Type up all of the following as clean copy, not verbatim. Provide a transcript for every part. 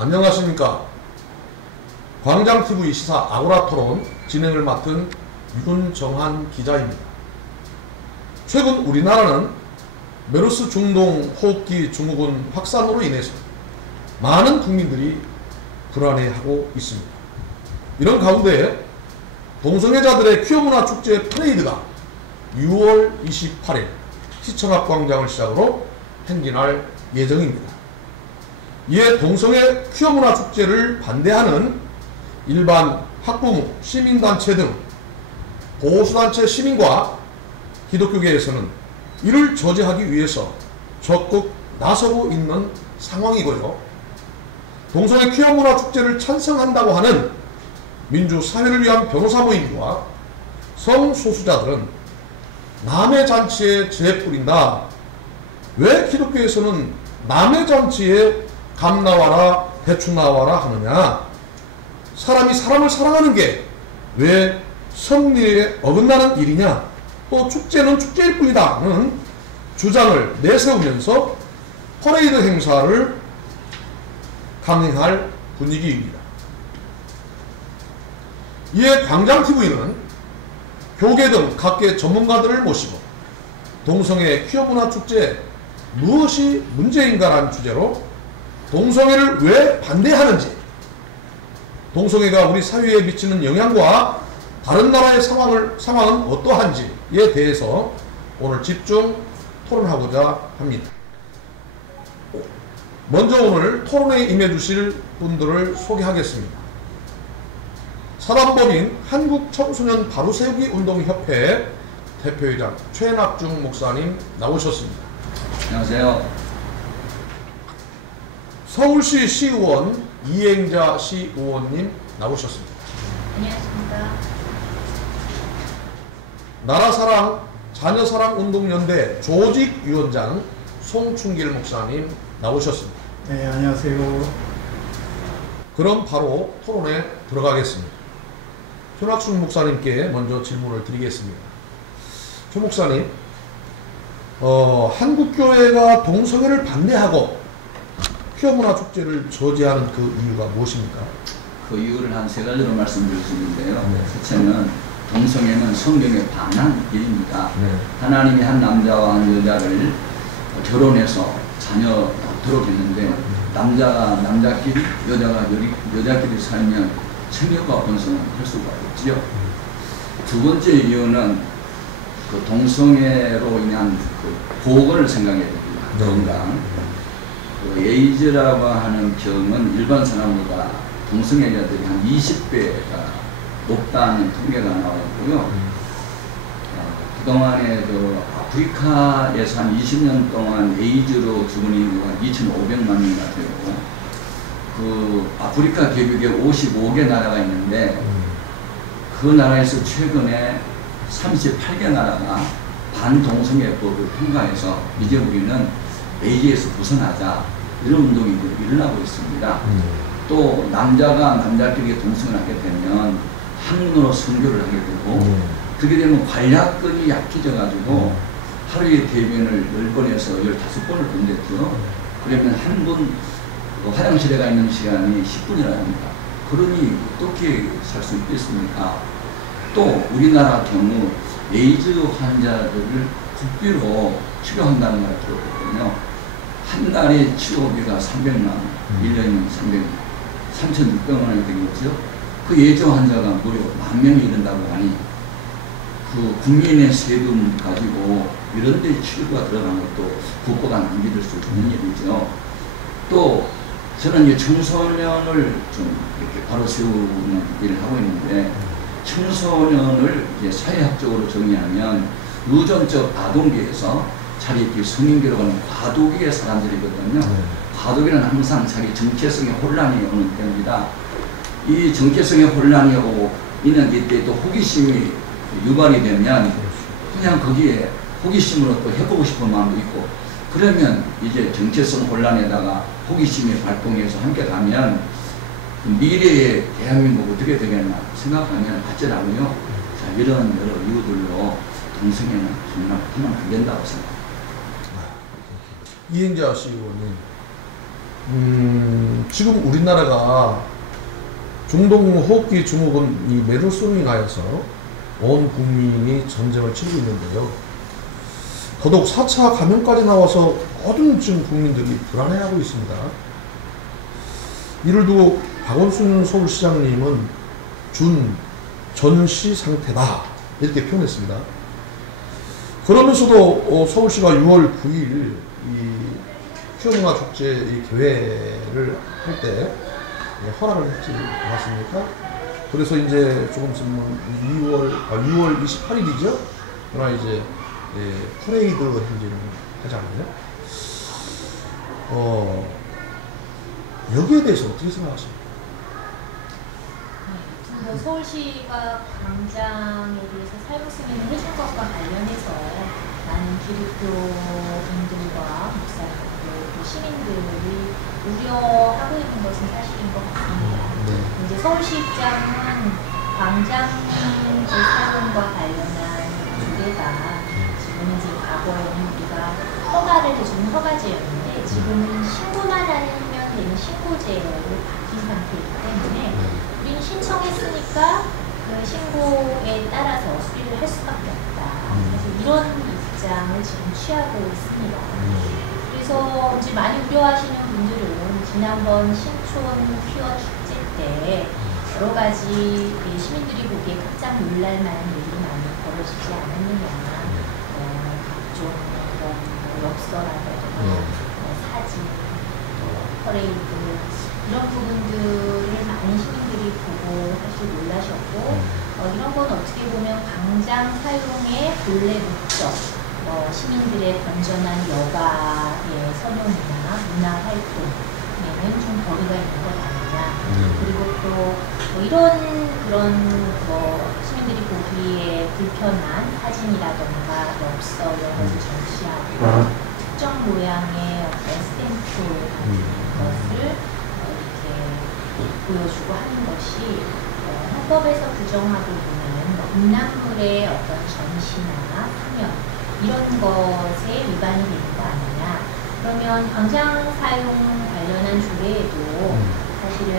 안녕하십니까. 광장TV 시사 아고라토론 진행을 맡은 윤정한 기자입니다. 최근 우리나라는 메르스 중동 호흡기 증후군 확산으로 인해서 많은 국민들이 불안해하고 있습니다. 이런 가운데 동성애자들의 퀴어문화축제 퍼레이드가 6월 28일 시청 앞 광장을 시작으로 행진할 예정입니다. 이에 동성애 퀴어문화축제를 반대하는 일반 학부모, 시민단체 등 보수단체 시민과 기독교계에서는 이를 저지하기 위해서 적극 나서고 있는 상황이고요. 동성애 퀴어문화축제를 찬성한다고 하는 민주사회를 위한 변호사 모임과 성소수자들은 남의 잔치에 재 뿌린다. 왜 기독교에서는 남의 잔치에 감 나와라 대충 나와라 하느냐. 사람이 사람을 사랑하는 게 왜 성리에 어긋나는 일이냐. 또 축제는 축제일 뿐이다는 주장을 내세우면서 퍼레이드 행사를 강행할 분위기입니다. 이에 광장TV는 교계 등 각계 전문가들을 모시고 동성애 퀴어문화축제 무엇이 문제인가라는 주제로 동성애를 왜 반대하는지, 동성애가 우리 사회에 미치는 영향과 다른 나라의 상황은 어떠한지에 대해서 오늘 집중 토론하고자 합니다. 먼저 오늘 토론에 임해주실 분들을 소개하겠습니다. 사단법인 한국청소년 바로세우기 운동협회 대표회장 최낙중 목사님 나오셨습니다. 안녕하세요. 서울시 시의원 이행자 시의원님 나오셨습니다. 안녕하십니까. 나라사랑 자녀사랑운동연대 조직위원장 송충길 목사님 나오셨습니다. 네, 안녕하세요. 그럼 바로 토론에 들어가겠습니다. 최낙중 목사님께 먼저 질문을 드리겠습니다. 최 목사님, 한국교회가 동성애를 반대하고 퀴어문화축제를 저지하는 그 이유가 무엇입니까? 그 이유를 한 세 가지로 말씀드릴 수 있는데요. 첫째는 동성애는 성경에 반한 일입니다. 하나님이 한 남자와 한 여자를 결혼해서 자녀 낳도록 했는데 남자가 남자끼리 여자가 여자끼리 살면 생명과 번성은 할 수가 없지요. 두 번째 이유는 그 동성애로 인한 그 보건을 생각해야 됩니다. 건강. 그 에이즈라고 하는 병은 일반 사람보다 동성애자들이 한 20배가 높다는 통계가 나와 있고요. 그동안에 그 아프리카에서 한 20년 동안 에이즈로 죽은 인구가 2,500만 명이나 되고, 그 아프리카 대륙에 55개 나라가 있는데 그 나라에서 최근에 38개 나라가 반동성애법을 통과해서 이제 우리는 에이즈에서 벗어나자, 이런 운동이 일어나고 있습니다. 또 남자가 남자끼리 동성을 하게 되면 한문으로 선교를 하게 되고, 그렇게 되면 관략근이 약해져 가지고 하루에 대변을 10번에서 15번을 본댔죠. 그러면 한 분 화장실에 가 있는 시간이 10분이나 합니다. 그러니 어떻게 살 수 있겠습니까? 또 우리나라 경우 에이즈 환자들을 국비로 치료한다는 말 들었거든요. 한 달에 치료비가 300만 원, 1년이면 3,600만 원이 된 거죠. 그 예저 환자가 무려 10,000명이 이른다고 하니 그 국민의 세금 가지고 이런 데 치료가 들어가는 것도 국고가 안 믿을 수 있는 일이죠. 또 저는 이제 청소년을 좀 이렇게 바로 세우는 일을 하고 있는데, 청소년을 이제 사회학적으로 정의하면 유전적 아동기에서 자기 이렇게 성인기로 가는 과도기의 사람들이거든요. 과도기는 항상 자기 정체성의 혼란이 오는 때입니다. 이 정체성의 혼란이 오고 있는 이때 또 호기심이 유발이 되면 그냥 거기에 호기심으로 또 해보고 싶은 마음도 있고, 그러면 이제 정체성 혼란에다가 호기심이 발동해서 함께 가면 미래의 대한민국 어떻게 되겠나 생각하면 아찔하고요. 자, 이런 여러 이유들로 동성애는 정말 하면 안 된다고 생각합니다. 이행자 시의원님, 지금 우리나라가 중동 호흡기 증후군 이 메르스로 인하여서 온 국민이 전쟁을 치르고 있는데요. 더더욱 4차 감염까지 나와서 모든 지금 국민들이 불안해하고 있습니다. 이를 두고 박원순 서울시장님은 전시 상태다 이렇게 표현했습니다. 그러면서도 서울시가 6월 9일 이 휴영문화 축제 이 개회를 할 때 허락을 했지 않았습니까? 그래서 이제 조금 있으면 6월 28일이죠? 그러나 이제 퍼레이드 행진을 하잖아요. 여기에 대해서 어떻게 생각하십니까? 서울시가 광장에 대해서 사용 승인을 해준 것과 관련해서 많은 기독교인들과 목사님들, 또 시민들이 우려하고 있는 것은 사실인 것 같습니다. 이제 서울시 입장은 광장 사용과 관련한 조례가 지금은 이제 과거에는 우리가 허가를 해주는 허가제였는데 지금은 신고만 하면 되는 신고제로 바뀐 상태이기 때문에 우리는 신청했으니까 그 신고에 따라서 수리를 할 수밖에 없다. 그래서 이런 입장을 지금 취하고 있습니다. 그래서 이제 많이 우려하시는 분들은 지난번 신촌 퀴어 축제 때 여러 가지 시민들이 보기에 깜짝 놀랄 만한 일이 많이 벌어지지 않았느냐. 좀 엽서라든가 사진, 퍼레이드 이런 부분들을 많은 시민들이 보고 사실 놀라셨고 이런 건 어떻게 보면 광장 사용의 본래 목적 시민들의 건전한 여가의 선용이나 문화활동에는 좀 거리가 있는 것 아니냐. 그리고 또 그런 시민들이 보기에 불편한 사진이라던가 엽서 이런 것을 전시하고 특정 모양의 어떤 스탬프 같은 것을 이렇게 보여주고 하는 것이 헌법에서 규정하고 있는 음란물의 어떤 전시나 표현 이런 것에 위반이 되는 거 아니냐. 그러면 광장 사용 관련한 조례에도 사실은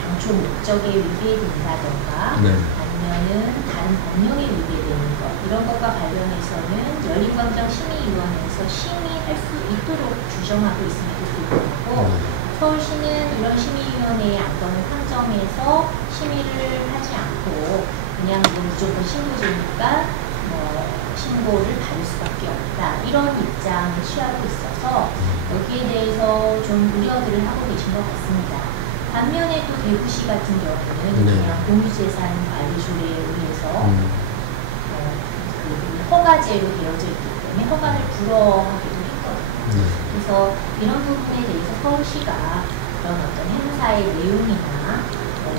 당초 목적에 위배된다던가 아니면은 다른 법령에 위배되는 것 이런 것과 관련해서는 열린광장 심의위원회에서 심의할 수 있도록 규정하고 있음에도 불구하고 서울시는 이런 심의위원회의 안건을 상정해서 심의를 하지 않고 그냥 무조건 신고제니까 신고를 받을 수밖에 없다. 이런 입장을 취하고 있어서 여기에 대해서 좀 우려들을 하고 계신 것 같습니다. 반면에 또 대구시 같은 경우는 그냥 공유재산 관리 조례에 의해서 허가제로 되어져 있기 때문에 허가를 불허하기도 했거든요. 그래서 이런 부분에 대해서 서울시가 그런 어떤 행사의 내용이나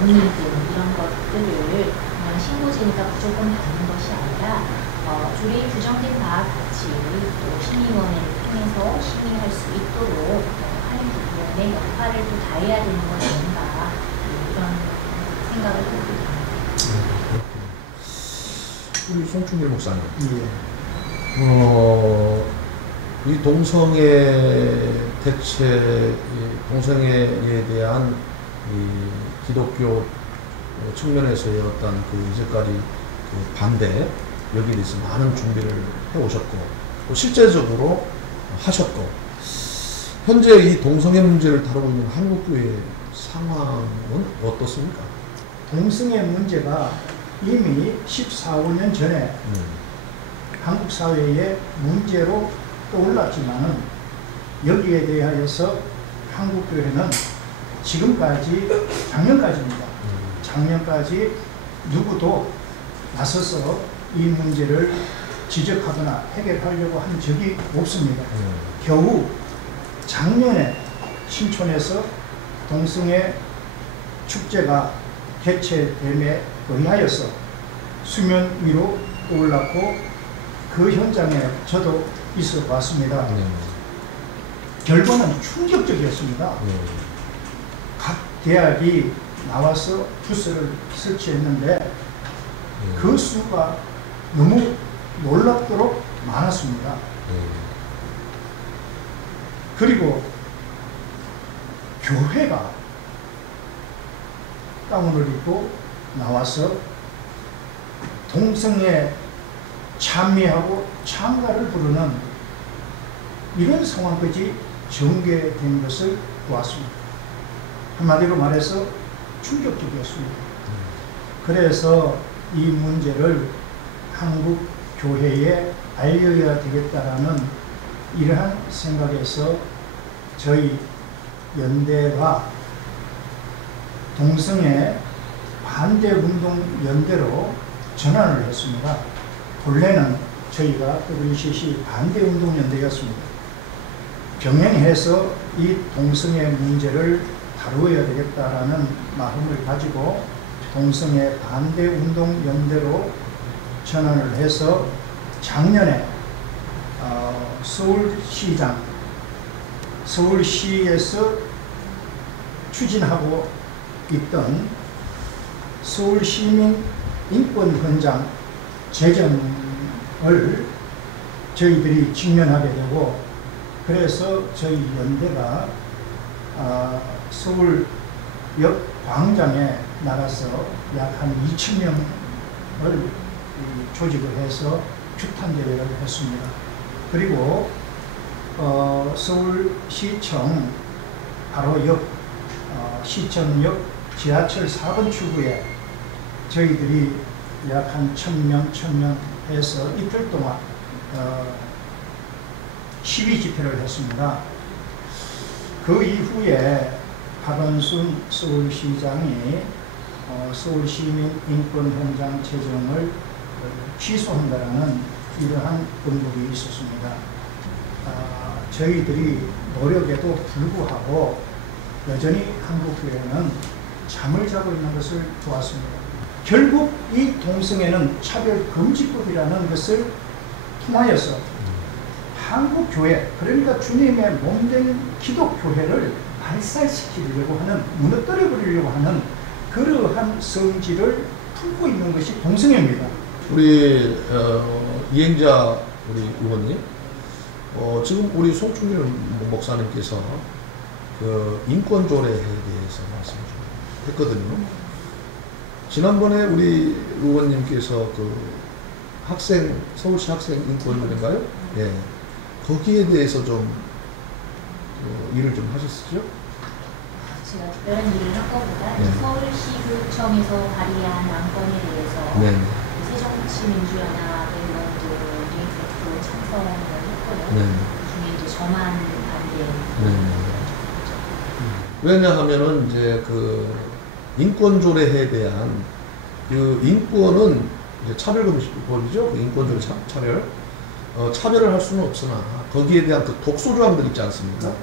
의미 등 이런 것들을 그냥 신고제니까 무조건 받는 것이 아니라 조례에 규정된 바와 같이 또 심의위원회를 통해서 심의할 수 있도록 하는 부분의 역할을 또 다해야 되는 것 아닌가 이런 생각을 하고 있습니다. 우리 송충길 목사님, 이 동성애에 대한 이 기독교 측면에서의 어떤 이제까지 반대 여기에 대해서 많은 준비를 해오셨고 또 실제적으로 하셨고 현재 이 동성애 문제를 다루고 있는 한국교회의 상황은 어떻습니까? 동성애 문제가 이미 14~15년 전에 한국 사회의 문제로 떠올랐지만은 여기에 대하여서 한국교회는 지금까지 작년까지 누구도 나서서 이 문제를 지적하거나 해결하려고 한 적이 없습니다. 겨우 작년에 신촌에서 동성애 축제가 개최됨에 의하여서 수면 위로 올랐고 그 현장에 저도 있어 봤습니다. 결과는 충격적이었습니다. 각 대학이 나와서 부스를 설치했는데 그 수가 너무 놀랍도록 많았습니다. 그리고 교회가 가운을 입고 나와서 동성애 찬미하고 찬가를 부르는 이런 상황까지 전개된 것을 보았습니다. 한마디로 말해서 충격적이었습니다. 그래서 이 문제를 한국 교회에 알려야 되겠다라는 이러한 생각에서 저희 연대가 동성애 반대운동연대로 전환을 했습니다. 본래는 저희가 WCC 반대운동연대였습니다. 병행해서 이 동성애 문제를 다루어야 되겠다라는 마음을 가지고 동성애 반대운동연대로 전환을 해서 작년에 서울시에서 추진하고 있던 서울시민 인권헌장 제정을 저희들이 직면하게 되고, 그래서 저희 연대가 서울역 광장에 나가서 약 한 2,000명을 조직을 해서 규탄 대회를 했습니다. 그리고 서울시청 바로 시청역 지하철 4번 출구에 저희들이 약 한 1,000명 해서 이틀 동안 시위 집회를 했습니다. 그 이후에 박원순 서울시장이 서울시민인권헌장 제정을 취소한다는 이러한 권고가 있었습니다. 저희들이 노력에도 불구하고 여전히 한국교회는 잠을 자고 있는 것을 보았습니다. 결국 이 동성애는 차별금지법이라는 것을 통하여서 한국교회, 그러니까 주님의 몸된 기독교회를 발살시키려고 하는, 무너뜨려버리려고 하는 그러한 성질을 품고 있는 것이 동성애입니다. 우리 이행자 우리 의원님, 지금 우리 송충길 목사님께서 그 인권조례에 대해서 말씀 좀 했거든요. 지난번에 우리 의원님께서 그 서울시 학생 인권조례인가요? 예. 거기에 대해서 좀 일을 좀 하셨었죠? 제가 특별한 일을 한 것보다 네. 서울시구청에서 발의한 안건에 대해서 네. 새정치민주연합의 의원들이 대표 참석을 했고요. 네. 그중에 이제 저만 반대. 왜냐하면은 이제 그 인권조례에 대한 그 인권은 이제 차별금지법이죠. 그 인권조례 차별. 차별을 할 수는 없으나 거기에 대한 그 독소조항들 있지 않습니까?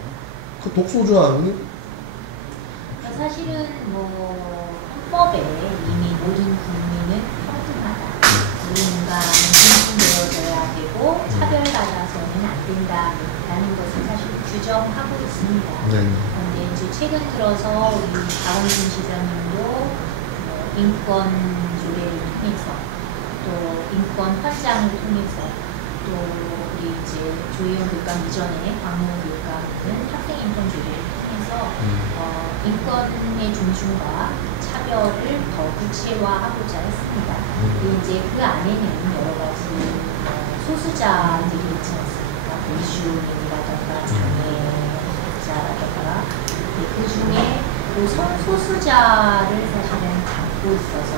그 독소조항이 사실은 헌법에 이미 모든 국민은 평등하다. 누군가는 존중되어져야 되고 차별받아서는 안 된다라는 것을 사실 규정하고 있습니다. 그런데 이제 최근 들어서 우리 박원순 시장님도 인권조례를 통해서 또 인권헌장을 통해서 또 우리 이제 조희영 교감 이전에 광무 교감은 학생인권조례를 통해서 인권의 존중과 차별을 더 구체화하고자 했습니다. 근데 이제 그 안에는 여러 가지 소수자들이 있지 않습니까? 보이슈민이라던가 장애자라던가 그 중에 또 성소수자를 사실은 담고 있어서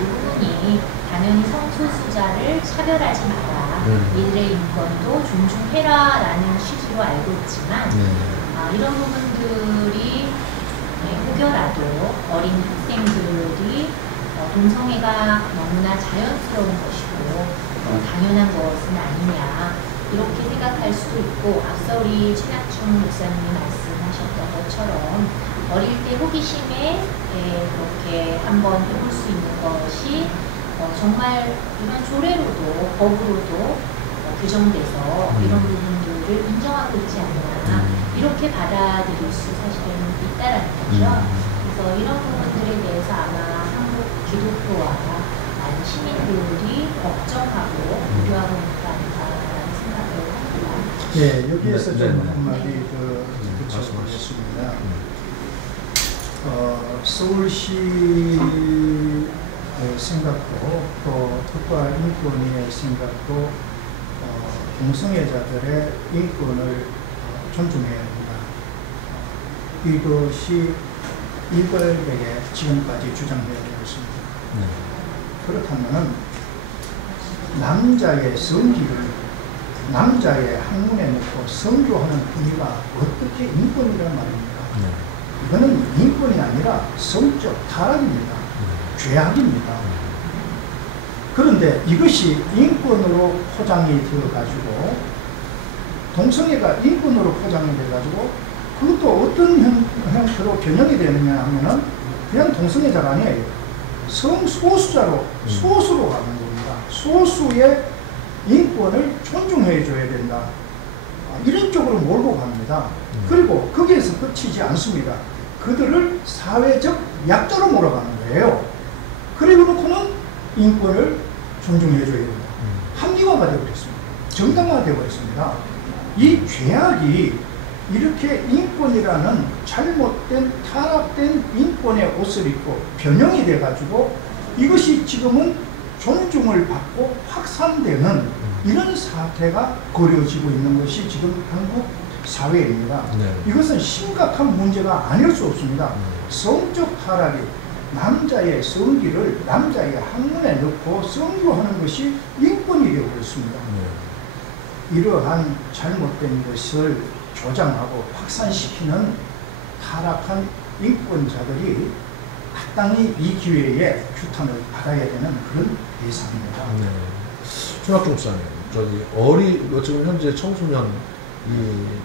이 부분이 당연히 성소수자를 차별하지 마라. 이들의 인권도 존중해라라는 취지로 알고 있지만 이런 부분들이 혹여라도 어린 학생들이 동성애가 너무나 자연스러운 것이고 당연한 것은 아니냐 이렇게 생각할 수도 있고, 앞서 우리 최낙춘 목사님이 말씀하셨던 것처럼 어릴 때 호기심에 그렇게 한번 해볼 수 있는 것이 정말 이런 조례로도 법으로도 규정돼서 이런 부분들을 인정하고 있지 않나 이렇게 받아들일 수 사실은 있다라는 거죠. 그래서 이런 부분들에 대해서 아마 한국 기독교와 많은 시민들이 걱정하고 우려하고 있는 거 아닌가라는 생각을 합니다. 네, 여기에서 좀 한마디 여쭤보겠습니다. 서울시의 생각도 또 특별인권위의 생각도 동성애자들의 인권을 존중해야 합니다. 이것이 일벌백에 지금까지 주장되어 있습니다. 그렇다면 남자의 성기를 남자의 학문에 넣고 성교하는 행위가 어떻게 인권이란 말입니까? 이거는 인권이 아니라 성적 타락입니다. 죄악입니다. 그런데 이것이 인권으로 포장이 되어가지고 동성애가 인권으로 포장이 돼가지고 그것도 어떤 형태로 변형이 되느냐 하면은 그냥 동성애자가 아니에요. 성소수자로 소수로 가는 겁니다. 소수의 인권을 존중해 줘야 된다. 이런 쪽으로 몰고 갑니다. 그리고 거기에서 그치지 않습니다. 그들을 사회적 약자로 몰아가는 거예요. 그리고 놓고는 인권을 존중해 줘야 된다. 합리화가 되어버렸습니다. 정당화가 되어버렸습니다. 이 죄악이 이렇게 인권이라는 잘못된 타락된 인권의 옷을 입고 변형이 돼가지고 이것이 지금은 존중을 받고 확산되는 이런 사태가 거려지고 있는 것이 지금 한국 사회입니다. 이것은 심각한 문제가 아닐 수 없습니다. 성적 타락이 남자의 성기를 남자의 학문에 넣고 성교하는 것이 인권이 되어버렸습니다. 이러한 잘못된 것을 조장하고 확산시키는 타락한 인권자들이 마땅히 이 기회에 규탄을 받아야 되는 그런 대상입니다. 손학종 목사님, 지금 현재 청소년 이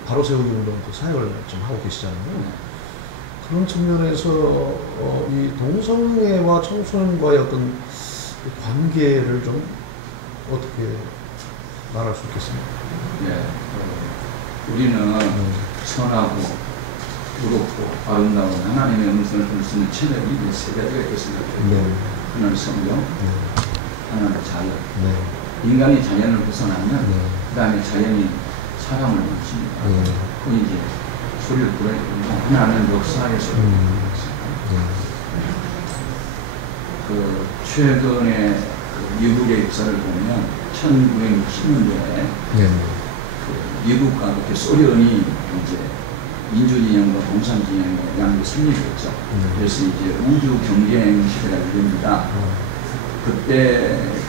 바로 세우기 운동 그 사역을 좀 하고 계시잖아요. 그런 측면에서 이 동성애와 청소년과의 어떤 관계를 좀 어떻게 말할 수 있겠습니까? 네, 우리는 선하고 의롭고 아름다운 하나님의 음성을 들을 수 있는 채널이 세 가지가 있겠습니다. 하나는 성경, 하나는 자연. 인간이 자연을 벗어나면 그 다음에 자연이 사람을 멈춥니다. 그 이제 소리를 불어야 되고 하나는 역사에서 그 최근에 그 미국의 역사를 보면 1960년대에 그 미국과 그렇게 소련이 이제 민주진영과 공산진영의 양이 승리했죠. 그래서 이제 우주 경쟁 시대가 열립니다. 그때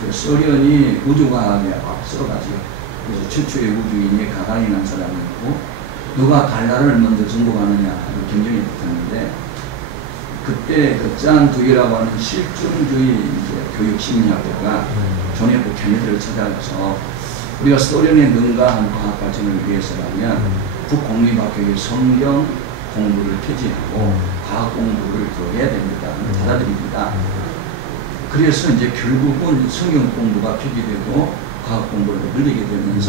그 소련이 우주과학에 앞서가지고 그래서 최초의 우주인이 가가린 한 사람이고 누가 달나라를 먼저 정복하느냐 경쟁이 붙었는데 그때 그 짠두이라고 하는 실존주의 이제 교육심리학자가 존 F 케네디를 찾아가서 우리가 소련에 능가한 과학 발전을 위해서라면 국공립학교의 성경 공부를 폐지하고 과학 공부를 더 해야 됩니다. 받아들입니다. 그래서 이제 결국은 성경 공부가 폐지되고 과학 공부를 늘리게 되면서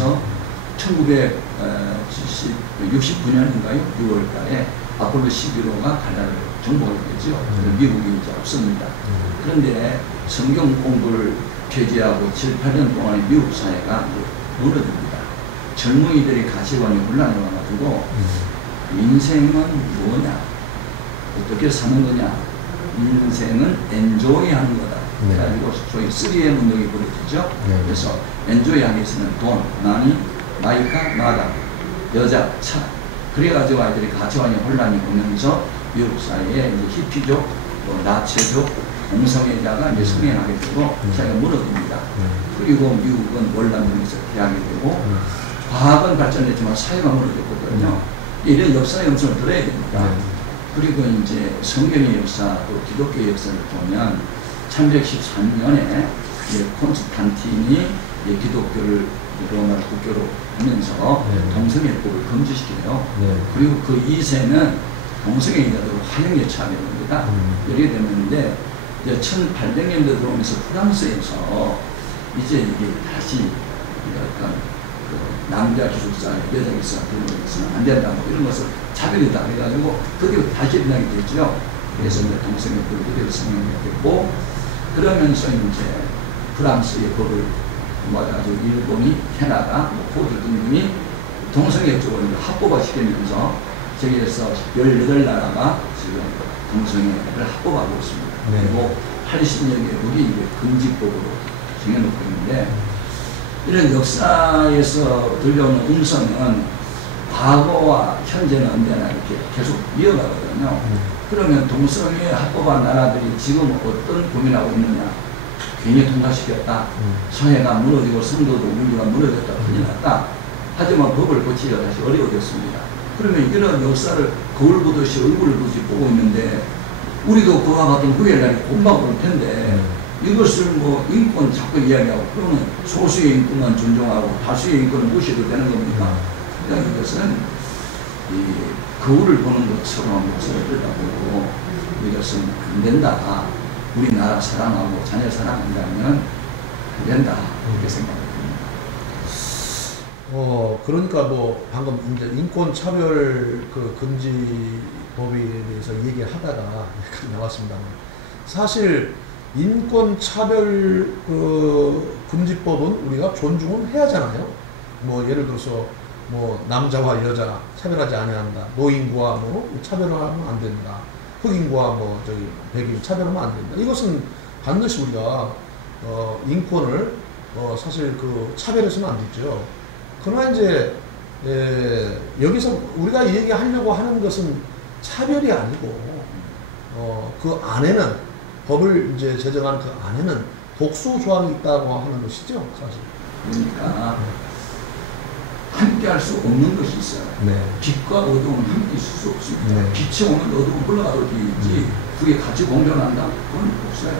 1969년인가요? 6월 달에 아폴로 11호가 달나라를 정복하게 되죠. 미국이 이제 앞섭니다. 그런데 성경 공부를 폐지하고 7, 8년 동안의 미국 사회가 무너집니다. 젊은이들의 가치관이 혼란해 와가지고 인생은 뭐냐? 어떻게 사는 거냐? 인생은 엔조이 하는 거다. 그래가지고 소위 3M 운동이 벌어지죠. 그래서 엔조이 하기 위해서는 돈, 마니, 마이카, 마다, 여자, 차. 그래가지고 아이들이 가치관이 혼란이 오면서 미국 사회에 이제 히피족, 또 나치족, 동성애자가 이제 승행하게 되고 사회가 무너집니다. 그리고 미국은 월남전에서 피하게 되고 과학은 발전했지만 사회가 무너졌거든요. 이런 역사의 음성을 들어야 됩니다. 그리고 이제 성경의 역사 또 기독교의 역사를 보면 1113년에 콘스탄틴이 기독교를 로마 국교로 하면서 동성애법을 금지시켜요. 그리고 그 2세는 동성애자들을 화형에 처하게 됩니다. 이렇게 됐는데 이제 1800년대 들어오면서 프랑스에서 이제 이게 다시 약간 그 남자 기숙사, 여자 기숙사 그런 것은 안 된다고 이런 것을 차별이다 해가지고 그대로 다시 일어나게 됐죠. 그래서 이제 동성애법을 그대로 성행하게 됐고 그러면서 이제 프랑스의 법을 아주 일본이 캐나다, 호주 등등이 동성애 쪽을 합법화 시키면서 저기에서 18나라가 지금 동성애를 합법하고 있습니다. 네. 그리고 80여 개국이 이제 금지법으로 정해놓고 있는데, 이런 역사에서 들려오는 음성은 과거와 현재는 언제나 이렇게 계속 이어가거든요. 그러면 동성애 합법한 나라들이 지금 어떤 고민하고 있느냐? 괜히 통과시켰다. 사회가 무너지고 성도도 윤리가 무너졌다. 큰일 났다. 하지만 법을 고치기가 다시 어려워졌습니다. 그러면 이런 역사를 거울 보듯이 얼굴을 보듯이 보고 있는데, 우리도 그와 같은 후회 날이 곧바로 올 텐데, 이것을 뭐 인권 자꾸 이야기하고, 그러면 소수의 인권만 존중하고 다수의 인권을 무시해도 되는 겁니까? 그러니까 이것은 이 거울을 보는 것처럼 역사를 들여다보고, 이것은 안 된다. 우리나라 사랑하고 자녀 사랑한다면 안 된다. 이렇게 생각합니다. 그러니까 뭐 방금 이제 인권 차별 그 금지법에 대해서 얘기를 하다가 약간 나왔습니다만, 사실 인권 차별 그 금지법은 우리가 존중은 해야 하잖아요. 뭐 예를 들어서 뭐 남자와 여자 차별하지 아니한다. 노인과 뭐 차별하면 안 된다. 흑인과 뭐 저기 백인 차별하면 안 된다. 이것은 반드시 우리가 인권을 사실 그 차별해서는 안 되죠. 그러나 이제 여기서 우리가 얘기하려고 하는 것은 차별이 아니고 그 안에는 법을 이제 제정한 그 안에는 독소 조항이 있다고 하는 것이죠, 사실. 그러니까 함께 할 수 없는 것이 있어요. 네. 빛과 어둠은 함께 있을 수 없습니다. 네. 빛이 오면 어둠은 흘러가도록 되어 있지, 그게 같이 공존한다? 그건 없어요.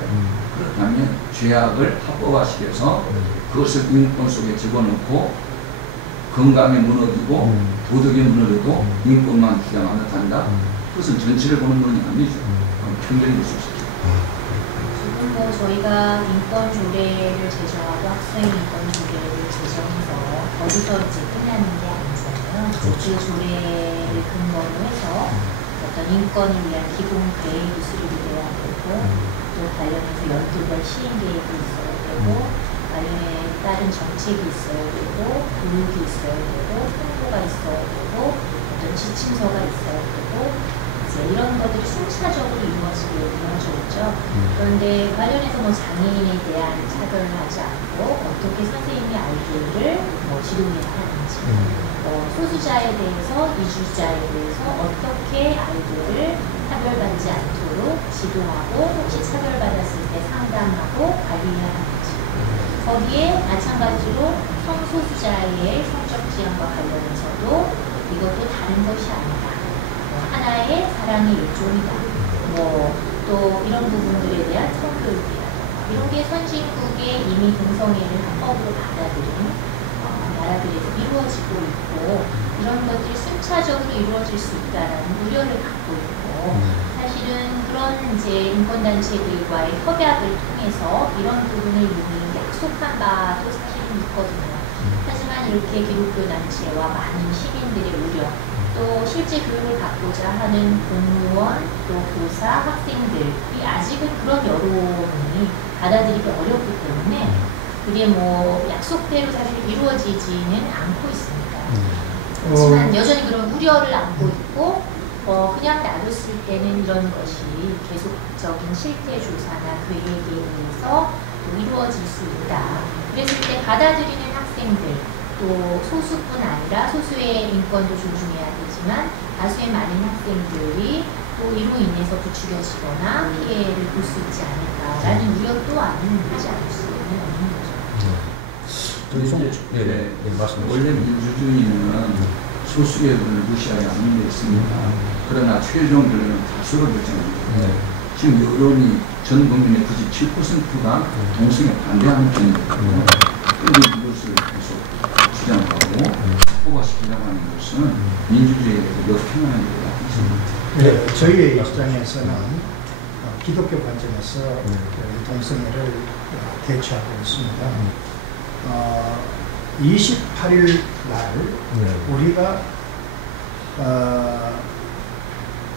그렇다면 죄악을 합법화시켜서 그것을 인권 속에 집어넣고 건강에 무너지고 도덕에 무너져도 인권만 기가 막혔단다? 그것은 전체를 보는 문이 아니죠. 편견이 될 수 있죠. 지금 뭐 저희가 인권 조례를 제정하고 학생 인권 조례를 제정해서 거기서 이제 끝나는 게 아니잖아요. 그 조례를 근거로 해서 어떤 인권을 위한 기본 계획이 수립이 돼야 되고, 또 관련해서 12번 시행 계획이 있어야 되고, 관련해 따른 정책이 있어야 되고, 교육이 있어야 되고, 홍보가 있어야 되고, 어떤 지침서가 있어야 되고, 이제 이런 것들이 순차적으로 이루어져 있죠. 그런데 관련해서 뭐 장애인에 대한 차별을 하지 않고, 어떻게 선생님이 아이들을 뭐 지도해야 하는지, 소수자에 대해서, 이주자에 대해서 어떻게 아이들을 차별받지 않도록 지도하고, 혹시 차별받았을 때 상담하고 관리해야 하는지, 거기에 마찬가지로 성소수자의 성적 지향과 관련해서도 이것도 다른 것이 아니다. 하나의 사랑의 일종이다. 또 이런 부분들에 대한 성교육이라든가 이런 게 선진국의 이미 동성애를 합법으로 받아들인 나라들에서 이루어지고 있고, 이런 것들이 순차적으로 이루어질 수 있다는 우려를 갖고 있고, 사실은 그런 이제 인권단체들과의 협약을 통해서 이런 부분을 이미 약속한 바도 사실은 있거든요. 하지만 이렇게 기독교 단체와 많은 시민들의 우려, 또 실제 교육을 받고자 하는 공무원, 또 교사, 학생들이 아직은 그런 여론이 받아들이기 어렵기 때문에 그게 뭐 약속대로 사실 이루어지지는 않고 있습니다. 하지만 여전히 그런 우려를 안고 있고, 그냥 놔뒀을 때는 이런 것이 계속적인 실태 조사나 계획에 의해서 또 이루어질 수 있다. 그랬을 때 받아들이는 학생들, 또 소수뿐 아니라 소수의 인권도 존중해야 되지만 다수의 많은 학생들이 또 이로 인해서 부추겨지거나 피해를 볼 수 있지 않을까라는 우려 또한 있지 않을 수는 없는 거죠. 말씀하시죠. 원래 민주주의는 소수의 분을 무시하지 않는 게 있습니다. 그러나 최종 결론은 다수로 결정합니다. 지금 여론이 전 국민의 97%가 동성애 반대하는 편이거든요. 그런데 이것을 계속 주장하고 확보화시키려고 하는 것은 민주주의에 역행하는 일이라고 있습니다. 네, 저희의 입장에서는 기독교 관점에서 동성애를 대처하고 있습니다. 28일 날 우리가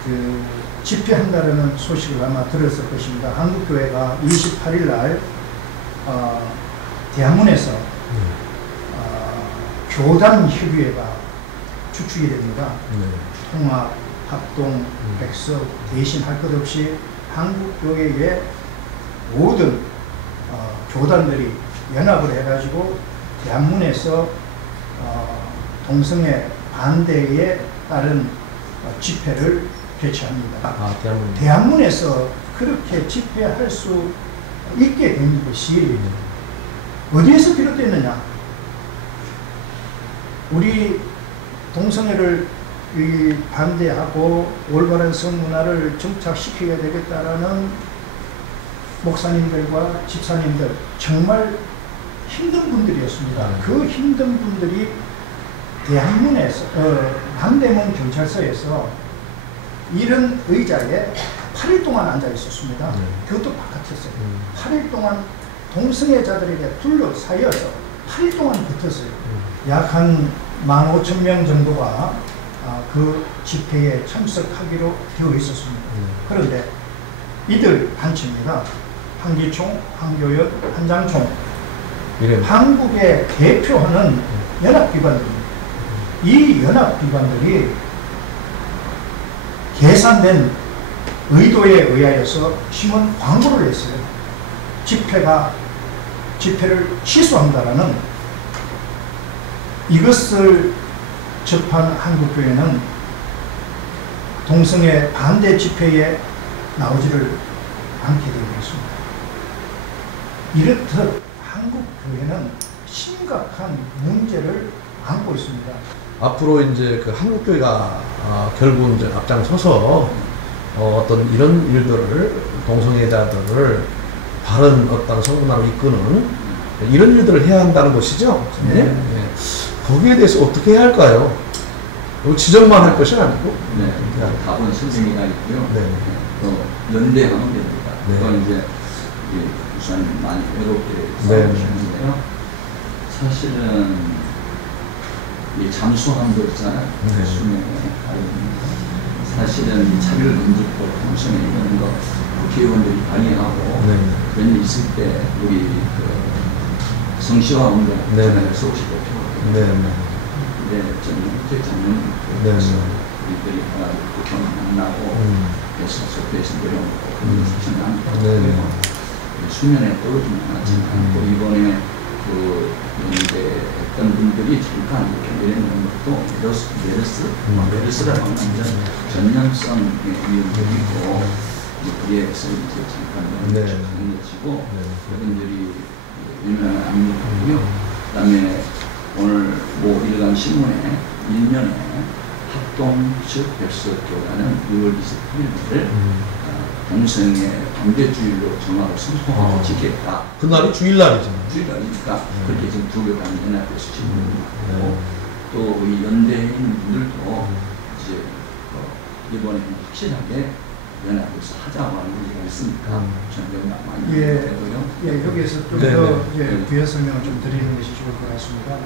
그 집회한다는 소식을 아마 들었을 것입니다. 한국교회가 28일 날 대학문에서 교단협의회가 추측이 됩니다. 네. 통합, 합동, 백석 대신 할 것 없이 한국교회의 모든 교단들이 연합을 해가지고 대한문에서 동성애 반대에 따른 집회를 개최합니다. 아, 대한민국. 대한문에서 그렇게 집회할 수 있게 된 것이 어디에서 비롯됐느냐? 우리 동성애를 반대하고 올바른 성문화를 정착시켜야 되겠다라는 목사님들과 집사님들, 정말 힘든 분들이었습니다. 그 힘든 분들이 대한문에서 남대문 경찰서에서 이런 의자에 8일 동안 앉아 있었습니다. 그것도 바깥에서 8일 동안 동성애자들에게 둘러싸여서 8일 동안 붙었어요. 약 한 15,000명 정도가 그 집회에 참석하기로 되어 있었습니다. 그런데 이들 단체입니다. 한기총, 한교연, 한장총, 한국에 대표하는 연합기관들입니다. 이 연합기관들이 계산된 의도에 의하여서 신문 광고를 했어요. 집회를 취소한다라는. 이것을 접한 한국교회는 동성애 반대 집회에 나오지를 않게 되었습니다. 이렇듯 한국교회는 심각한 문제를 안고 있습니다. 앞으로 이제 그 한국교회가 결국 이제 앞장서서 어떤 이런 일들을, 동성애자들을 바른 어떤 성문화로 이끄는 이런 일들을 해야 한다는 것이죠. 네. 네. 거기에 대해서 어떻게 해야 할까요? 지적만 할 것이 아니고. 네. 답은 선생님이 있고요. 네. 또 연대하면 됩니다. 네. 그건 이제 우선 많이 외롭게 네. 싸우셨는데요. 사실은 이 잠수함도 있잖아요. 네. 수명에 사실은 이 차별 금지법 통성에 이런 거 국회의원들이 발의하고 네. 그런 일 있을 때 우리 그 성시화 운동 네. 수없이 뽑히고 네. 근데 저는 작년부터 우리들이 국회 만나고 그래서 속도에서 내려오고 그런 사실은 않고 수면에 떨어지면 않았지만 또 이번에 그 연대했던 분들이 잠깐 이렇게 내려놓는 것도 메르스라고 하는 전염성 위험들이고 그래서 이제 잠깐 내려놓는 것이고 여러분들이 유명한 압력이고요. 그다음에 오늘 뭐 일간 신문에 1년에 합동 즉 백석교단은 6월 28일을 동성애 반대주일로 정하고 선포하고 지켰다. 그날이 주일날이죠. 주일날이니까 그렇게 지금 두 교단이 연합해서 지금 또 우리 연대인들도 이제 이번에 확실하게 연합해서 하자고 하는 얘기가 있으니까 전쟁 많이 되고요. 예, 여기에서 좀 더 부연 설명을 좀 드리는 것이 좋을 것 같습니다.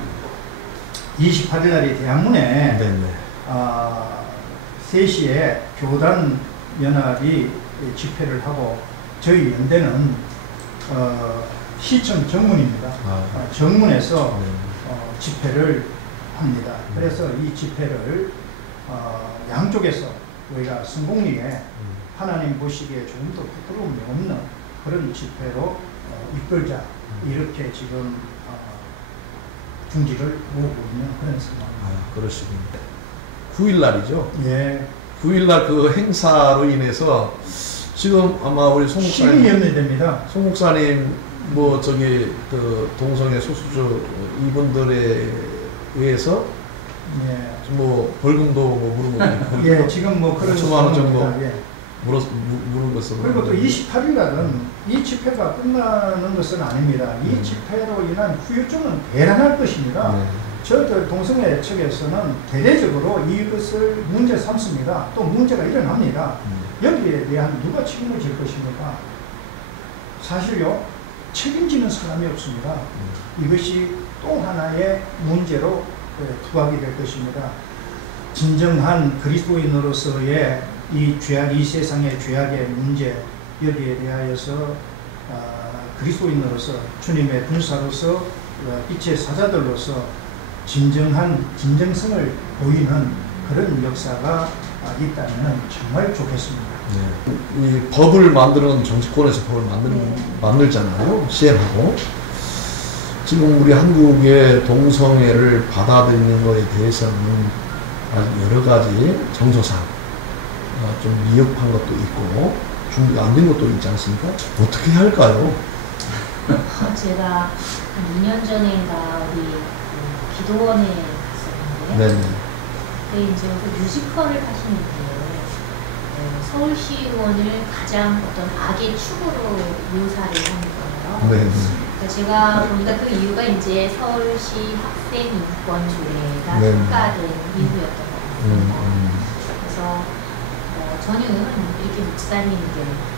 28일 날이 대한문에 3시에 교단 연합이 집회를 하고 저희 연대는 시청 정문입니다. 정문에서 집회를 합니다. 그래서 이 집회를 양쪽에서 우리가 성공리에 하나님 보시기에 조금 더 부끄러움이 없는 그런 집회로 이끌자 이렇게 지금 중지를 모으고 있는 그런 상황입니다. 그러시군요. 9일날이죠. 예. 9일날 그 행사로 인해서 지금 아마 우리 송 목사님, 연대됩니다. 송 목사님 뭐 저기 그 동성애 소수주 이분들에 의해서 뭐 벌금도 뭐 물은 것도 있고 예, 지금 뭐 그런 5천만 원 정도 예. 물은 것으로. 그리고 또 28일 날은 이 집회가 끝나는 것은 아닙니다. 이 집회로 인한 후유증은 대단할 것입니다. 저희들 동성애 측에서는 대대적으로 이것을 문제 삼습니다. 또 문제가 일어납니다. 여기에 대한 누가 책임을 질 것입니까? 사실요, 책임지는 사람이 없습니다. 이것이 또 하나의 문제로 부각이 될 것입니다. 진정한 그리스도인으로서의 이 죄악, 이 세상의 죄악의 문제, 여기에 대하여서 그리스도인으로서 주님의 군사로서 빛의 사자들로서 진정한 진정성을 보이는 그런 역사가 있다면 정말 좋겠습니다. 네. 이 법을 만드는 정치권에서 법을 만들잖아요. 시행하고. 지금 우리 한국의 동성애를 받아들이는 것에 대해서는 아주 여러 가지 정서상 좀 미흡한 것도 있고 준비가 안 된 것도 있지 않습니까? 어떻게 할까요? 제가 한 2년 전인가 우리 기도원에 갔었는데요. 네네. 근데 이제 그 뮤지컬을 하시는데 서울시의원을 가장 어떤 악의 축으로 묘사를 하는 거예요. 네네. 그러니까 제가 보니까 그 이유가 이제 서울시 학생인권조례가 네. 통과된 이유였던 것 같습니다. 그래서 저는 이렇게 목사님들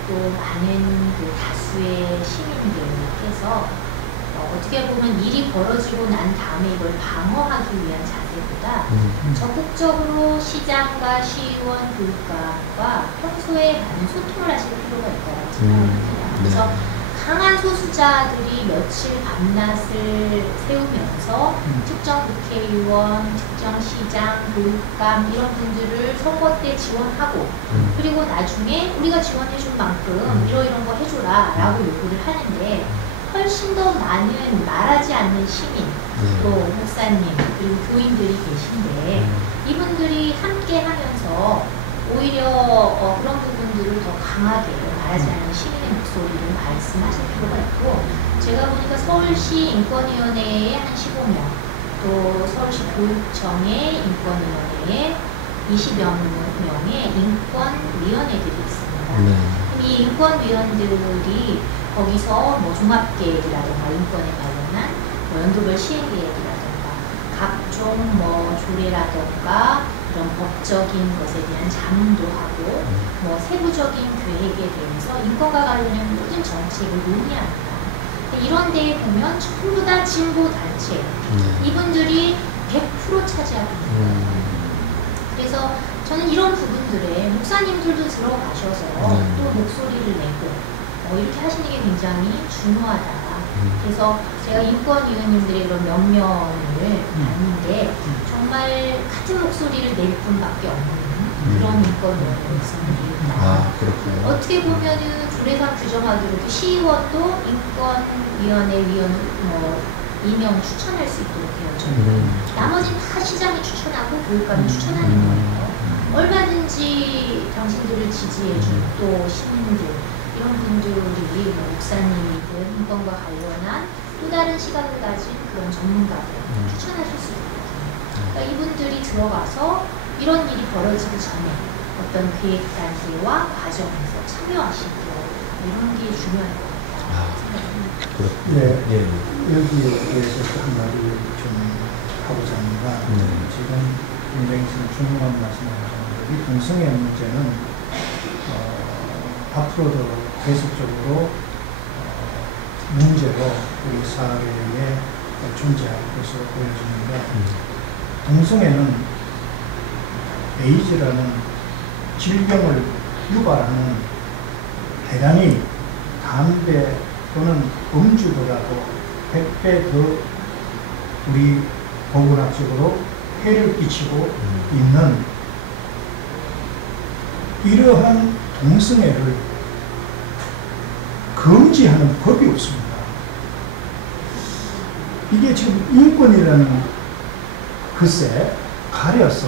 또 많은 그 다수의 시민들께서 어떻게 보면 일이 벌어지고 난 다음에 이걸 방어하기 위한 자세보다 적극적으로 시장과 시의원, 교육감과 평소에 많은 소통을 하실 필요가 있다고 생각합니다. 그래서 강한 소수자들이 며칠 밤낮을 세우면서 특정 국회의원, 특정 시장, 교육감 이런 분들을 선거 때 지원하고 그리고 나중에 우리가 지원해준 만큼 이런 거 해줘라 라고 요구를 하는데 훨씬 더 많은 말하지 않는 시민, 또 목사님, 그리고 교인들이 계신데 이분들이 함께 하면서 오히려 그런 부분들을 더 강하게 말하지 않는 시민의 목소리를 말씀하실 필요가 있고 제가 보니까 서울시 인권위원회에 한 15명, 또 서울시 교육청의 인권위원회에 20여 명의 인권위원회들이 있습니다. 이 인권위원들이 거기서 뭐 종합계획이라든가 인권에 관련한 뭐 연도별 시행계획이라든가 각종 뭐 조례라든가 이런 법적인 것에 대한 자문도 하고 뭐 세부적인 계획에 대해서 인권과 관련된 모든 정책을 논의합니다. 이런 데에 보면 전부 다 진보 단체 이분들이 100% 차지하고 있는 거예요. 그래서 저는 이런 부분들에 목사님들도 들어가셔서 또 목소리를 내고 이렇게 하시는 게 굉장히 중요하다. 그래서 제가 인권위원님들의 그런 명령을 봤는데 정말 같은 목소리를 낼 분밖에 없는 그런 인권위원회였습니다. 아, 그렇군요. 어떻게 보면은 불회사 규정하기로 시의원도 인권위원회 위원 임명 추천할 수 있도록 되어져 나머지는 다 시장이 추천하고 교육감이 추천하는 거예요. 얼마든지 당신들을 지지해준 또 시민들 이런 분들이 뭐 목사님이든 인권과 관련한 또 다른 시각을 가진 그런 전문가들 추천하실 수 있거든요. 그러니까 이분들이 들어가서 이런 일이 벌어지기 전에 어떤 계획단계와 과정에서 참여하시고 이런 게 중요할 것 같아요. 그렇군요. 네. 여기에 대해서 한마디 좀 하고자 합니다. 지금 굉장히 중요한 말씀을 하셨는데 이 동성애 문제는 앞으로도 계속적으로 문제로 우리 사회에 존재할 것으로 보여집니다. 동성애는 에이즈라는 질병을 유발하는 대단히 담배 또는 음주보다도 100배 더 우리 보건학적으로 해를 끼치고 있는 이러한 동성애를 금지하는 법이 없습니다. 이게 지금 인권이라는 것에 가려서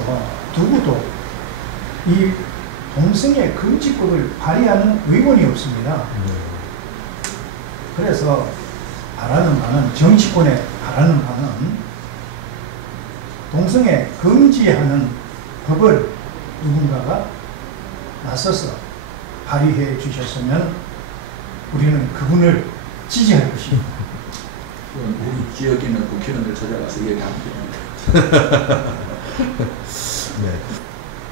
누구도 이 동성애 금지법을 발의하는 의원이 없습니다. 그래서 바라는 바는 정치권에 바라는 바는 동성애 금지하는 법을 누군가가 나서서 발의해 주셨으면 우리는 그분을 지지할 것입니다. 우리 지역에 있는 국회의원들 찾아가서 얘기하면 됩니다. 네.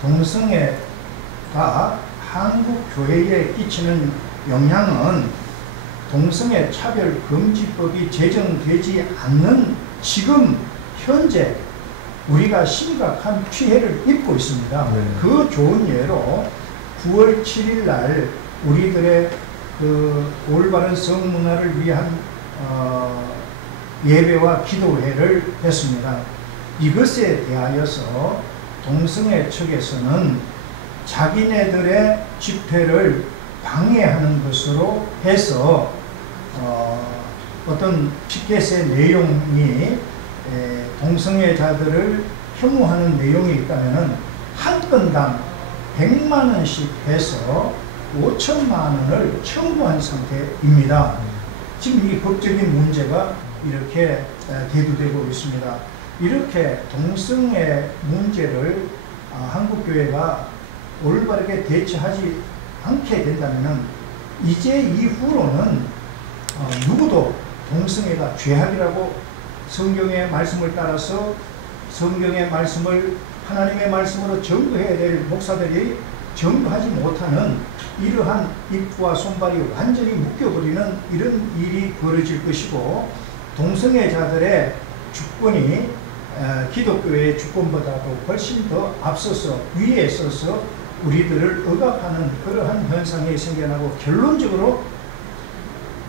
동성애가 한국 교회에 끼치는 영향은 동성애 차별 금지법이 제정되지 않는 지금 현재 우리가 심각한 피해를 입고 있습니다. 그 좋은 예로 9월 7일 날 우리들의 그 올바른 성문화를 위한 예배와 기도회를 했습니다. 이것에 대하여서 동성애 측에서는 자기네들의 집회를 방해하는 것으로 해서 어떤 피켓의 내용이 동성애자들을 혐오하는 내용이 있다면은 한 건당 100만 원씩 해서 5천만 원을 청구한 상태입니다. 지금 이 법적인 문제가 이렇게 대두되고 있습니다. 이렇게 동성애 문제를 한국교회가 올바르게 대처하지 않게 된다면 이제 이후로는 누구도 동성애가 죄악이라고 성경의 말씀을 따라서 성경의 말씀을 하나님의 말씀으로 전도해야 될 목사들이 전도하지 못하는 이러한 입과 손발이 완전히 묶여버리는 이런 일이 벌어질 것이고, 동성애자들의 주권이 기독교의 주권보다도 훨씬 더 앞서서 위에 서서 우리들을 억압하는 그러한 현상이 생겨나고, 결론적으로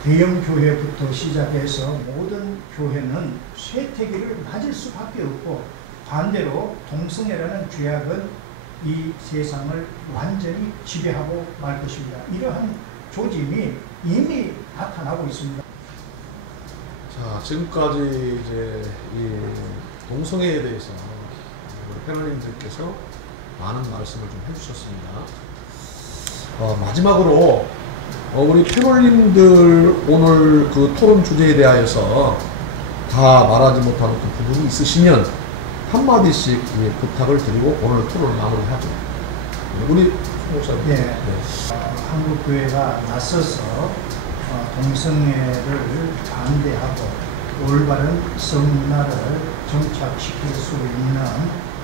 대형 교회부터 시작해서 모든 교회는 쇠퇴기를 맞을 수밖에 없고, 반대로 동성애라는 죄악은 이 세상을 완전히 지배하고 말 것입니다. 이러한 조짐이 이미 나타나고 있습니다. 자, 지금까지 이제 이 동성애에 대해서 우리 패널님들께서 많은 말씀을 좀 해주셨습니다. 마지막으로 우리 패널님들 오늘 그 토론 주제에 대하여서 다 말하지 못한 그 부분이 있으시면 한마디씩 부탁을 드리고 오늘 토론을 마무리하고, 우리 목사님. 네. 한국교회가 나서서 동성애를 반대하고 올바른 성문화를 정착시킬 수 있는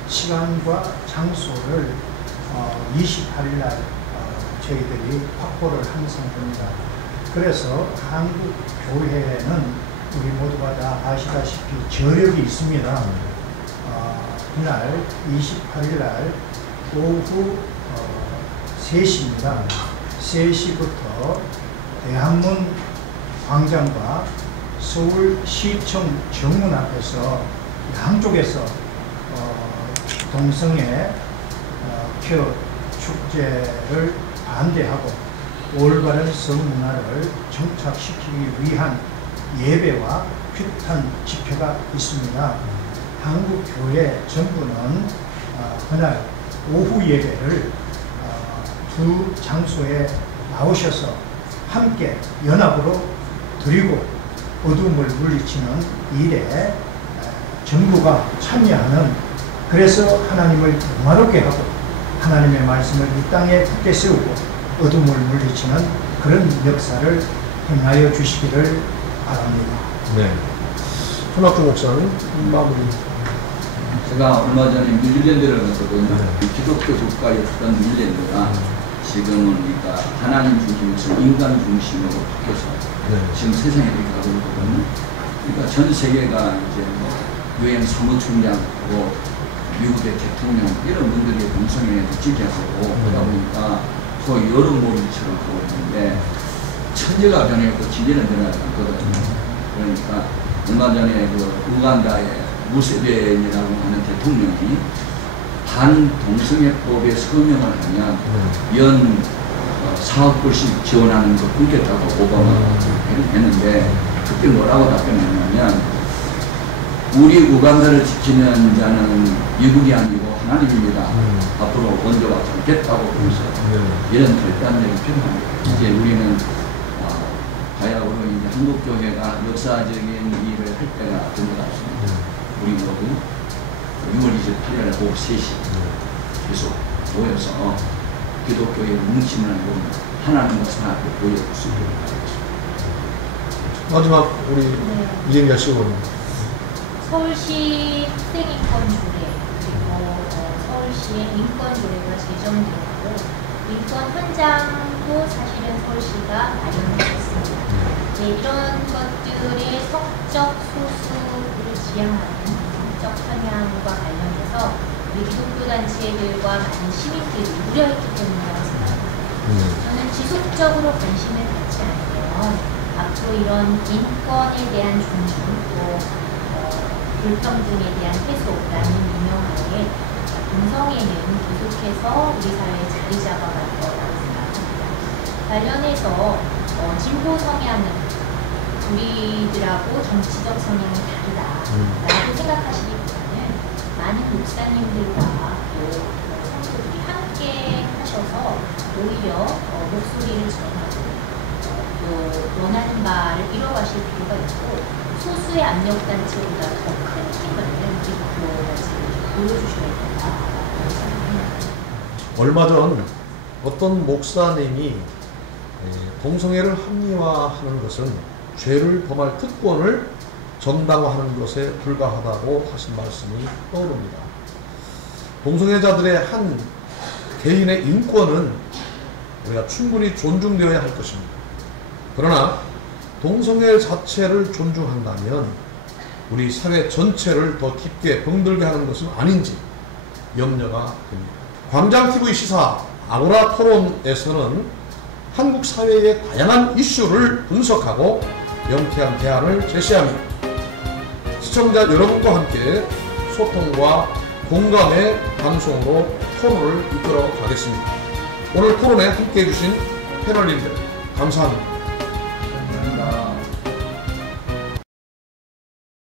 시간과 장소를 28일 날 저희들이 확보를 한 상태입니다. 그래서 한국교회에는 우리 모두가 다 아시다시피 저력이 있습니다. 그날 28일 날 오후 3시입니다. 3시부터 대한문 광장과 서울시청 정문 앞에서 양쪽에서 동성애 큐 축제를 반대하고 올바른 성문화를 정착시키기 위한 예배와 규탄 집회가 있습니다. 한국교회 전부는 그날 오후 예배를 두 장소에 나오셔서 함께 연합으로 드리고 어둠을 물리치는 일에 전부가 참여하는, 그래서 하나님을 영화롭게 하고 하나님의 말씀을 이 땅에 굳게 세우고 어둠을 물리치는 그런 역사를 행하여 주시기를 바랍니다. 네. 손학규 목사님 마무리. 제가 얼마 전에 뉴질랜드를 갔거든요. 기독교 국가였던 뉴질랜드가 지금은 그러니까 하나님 중심에서 인간 중심으로 바뀌어서 지금 세상에 이렇게 가고 있거든요. 그러니까 전 세계가 이제 유엔 사무총장하고 미국의 대통령 이런 분들이 동성애를 지지하고 그러다 보니까 거의 여론몰이처럼 하고 있는데 천지가 변했고 진리는 변하지 않거든요. 그러니까 얼마 전에 그 우간다의 무세베니라고 하는 대통령이 반동성애법에 서명을 하면 연 4억 불씩 지원하는 거 끊겠다고 오바마가 했는데, 그때 뭐라고 답변했냐면 우리 우간다를 지키는 자는 미국이 아니고 하나님입니다. 앞으로 원조와 참겠다고 그러면서 이런 결단력이 필요합니다. 이제 우리는 바야흐로 이제 한국교회가 역사적인 일을 할 때가 된 것 같습니다. 우리 모두 6월 28일 오후 3시 계속 모여서 기독교의 뭉침을 하고 하나님과 사랑을 보여주시기 바랍니다. 마지막 우리 이재미아 씨는 서울시 학생인권조례 그리고 서울시의 인권조례가 제정되었고 인권 현장도 사실은 서울시가 마련했습니다. 네, 이런 것들의 성적 소수를 지향하는 성적 성향과 관련해서 우리 기독교 단체들과 많은 시민들이 우려했기 때문이라고 생각합니다. 저는 지속적으로 관심을 갖지 않으면 앞으로 이런 인권에 대한 존중, 또 불평등에 대한 해소라는 유명하에 동성애는 계속해서 우리 사회에 자리 잡아갈 거라고 생각합니다. 관련해서 진보 성향은 우리들하고 정치적 성향이 다르다라고 생각하시기보다는 많은 목사님들과 또 성도들이 함께 하셔서 오히려 목소리를 전하고 또 원하는 바를 이뤄가실 필요가 있고 소수의 압력단체보다 더 큰 힘을 우리 교회에서 보여주셔야 된다고 생각합니다. 얼마 전 어떤 목사님이 동성애를 합리화하는 것은 죄를 범할 특권을 정당화하는 것에 불과하다고 하신 말씀이 떠오릅니다. 동성애자들의 한 개인의 인권은 우리가 충분히 존중되어야 할 것입니다. 그러나 동성애 자체를 존중한다면 우리 사회 전체를 더 깊게 병들게 하는 것은 아닌지 염려가 됩니다. 광장TV 시사 아고라 토론에서는 한국 사회의 다양한 이슈를 분석하고 명쾌한 대안을 제시합니다. 시청자 여러분과 함께 소통과 공감의 방송으로 토론을 이끌어 가겠습니다. 오늘 토론에 함께해 주신 패널님들 감사합니다.